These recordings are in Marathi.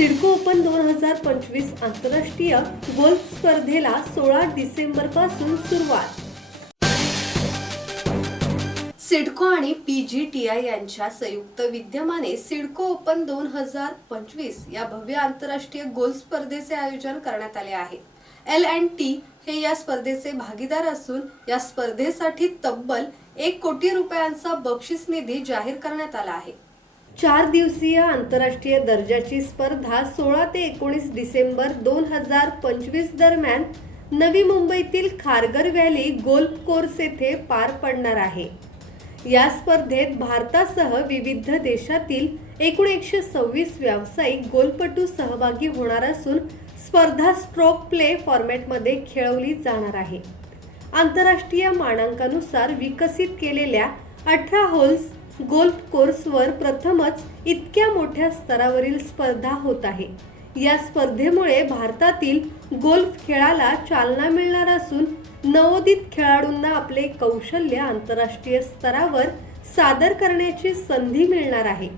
सिडको ओपन 2025 आंतरराष्ट्रीय गोल्फ स्पर्धेला 16 डिसेंबर पासून सुरुवात। सिडको आणि PGTI यांच्या संयुक्त विद्यमाने सिडको ओपन 2025 या भव्य आंतरराष्ट्रीय गोल्फ स्पर्धेचे आयोजन करण्यात आले आहे। L&T हे या स्पर्धेचे भागीदार असून या स्पर्धेसाठी तब्बल 1 कोटी रुपयांचा बक्षीस निधी जाहीर करण्यात आला आहे। 4 दिवसीय आंतरराष्ट्रीय दर्जाची स्पर्धा 16 ते 19 डिसेंबर 2025 दरम्यान नवी मुंबईतील खारघर व्हॅली गोल्फ कोर्स येथे पार पडणार आहे। या स्पर्धेत भारतासह विविध देशातील एकूण 126 व्यावसायिक गोल्फपटू सहभागी होणार असून स्पर्धा स्ट्रोक प्ले फॉर्मॅटमध्ये खेळवली जाणार आहे। आंतरराष्ट्रीय मानांकानुसार विकसित केलेल्या 18 होल्स गोल्फ कोर्सवर प्रथमच इतक्या मोठ्या स्तरावरील स्पर्धा होत आहे। या स्पर्धेमुळे भारतातील गोल्फ खेळाला चालना मिळणार असून नवोदित खेळाडूंना आपले कौशल्य आंतरराष्ट्रीय स्तरावर सादर करण्याची संधी मिळणार आहे।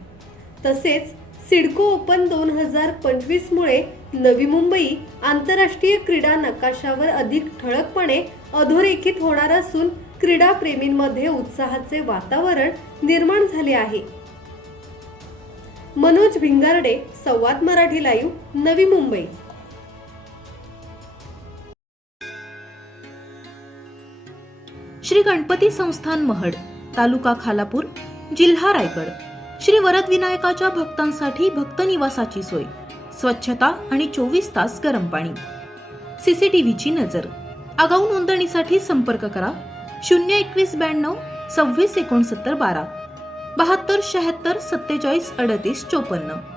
तसेच सिडको ओपन 2025 मुळे नवी मुंबई आंतरराष्ट्रीय क्रीडा नकाशावर अधिक ठळकपणे अधोरेखित होणार असून क्रीडा प्रेमींमध्ये उत्साहाचे वातावरण निर्माण झाले आहे। मनोज भिंगारडे, संवाद मराठी लाईव्ह, नवी मुंबई। श्री गणपती संस्थान महड, तालुका खालापूर, जिल्हा रायगड। श्री वरद विनायकाच्या भक्तांसाठी भक्त निवासाची सोय, स्वच्छता आणि 24 तास गरम पाणी, CCTVची नजर। आगाऊ नोंदणीसाठी संपर्क करा 021 92 26 69 12 72 76 47 38 54।